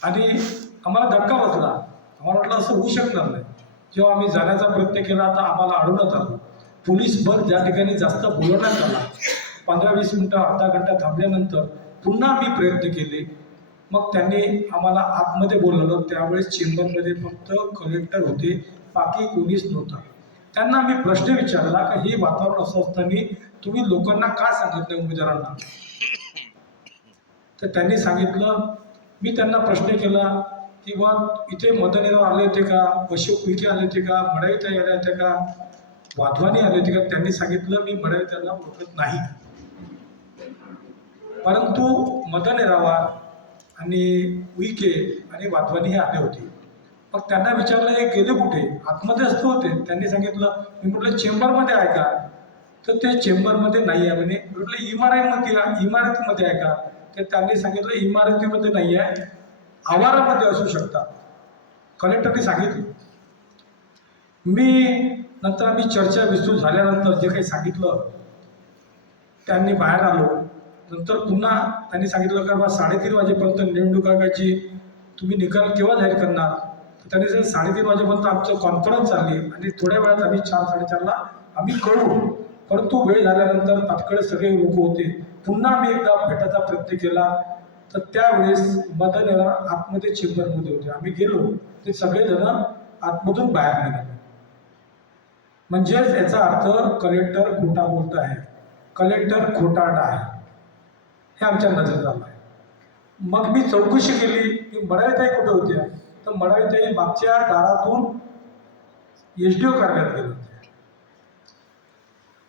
आणि आम्हाला धक्का बसला. आम्हाला वाटलं असं होऊ शकणार नाही. जेव्हा आम्ही जाण्याचा प्रयत्न केला तर आम्हाला अडवण्यात आलं. पोलीस बल ज्या ठिकाणी जास्त बोलवण्यात आला, 15-20 मिनटं अर्धा घंटा थांबल्यानंतर पुन्हा आम्ही प्रयत्न केले. मग त्यांनी आम्हाला आतमध्ये बोलवलं. त्यावेळेस चेंबरमध्ये फक्त कलेक्टर होते, बाकी कोणीच नव्हता. त्यांना आम्ही प्रश्न विचारला की हे वातावरण असं असताना तुम्ही लोकांना का सांगत नाही उमेदवारांना. तर त्यांनी सांगितलं, मी त्यांना प्रश्न केला की बा इथे मतदानावर आले होते का, अशोक उईके आले होते का, मडावीताई आले होते का, वाधवानी आले होते का. त्यांनी सांगितलं मी मडावीताईला ओळखत नाही. परंतु मदन येरावार आणि उईके आणि वाधवानी हे आले होते. मग त्यांना विचारलं हे गेले कुठे, आतमध्ये असतो होते. त्यांनी सांगितलं, मी म्हटलं चेंबरमध्ये आहे का, तर ते चेंबरमध्ये नाही आहे म्हणे. म्हटलं इमारतीमध्ये आहे का, तर त्यांनी सांगितलं इमारतीमध्ये नाही आहे, आवारामध्ये असू शकतात. कलेक्टरने सांगितलं. नंतर आम्ही चर्चा विस्तृत झाल्यानंतर जे काही सांगितलं त्यांनी बाहेर आलो. नंतर पुन्हा त्यांनी सांगितलं का बा 3:30 वाजेपर्यंत निवडणुकाची तुम्ही निकाल केव्हा जाहीर करणार. तर त्यांनी जर 3:30 वाजेपर्यंत आमचं कॉन्फरन्स चालली आणि थोड्या वेळात आम्ही 4-4:30ला आम्ही कळू. परंतु वेळ झाल्यानंतर तात्काळ सगळे लोक होते. पुन्हा आम्ही एकदा भेटायचा प्रयत्न केला तर त्यावेळेस मदन येरावार आतमध्ये चेंबरमध्ये होते. आम्ही गेलो ते सगळेजण आतमधून बाहेर निघाले. म्हणजेच याचा अर्थ कलेक्टर खोटा बोलत आहे, कलेक्टर खोटारडा आहे, हे आमच्या नजरेत आलं आहे. मग मी चौकशी केली की मडावीताई कुठे होत्या, तर मडावीताई मागच्या दारातून SDO कार्यालयात गेले होते.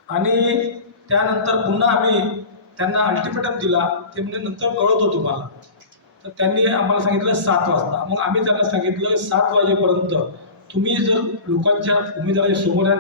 आणि त्यानंतर पुन्हा आम्ही त्यांना अल्टिमेटम दिला. ते म्हणजे नंतर कळवतो तुम्हाला. तर त्यांनी आम्हाला सांगितलं 7 वाजता. मग आम्ही त्यांना सांगितलं 7 वाजेपर्यंत तुम्ही जर लोकांच्या उमेदवाराच्या समोर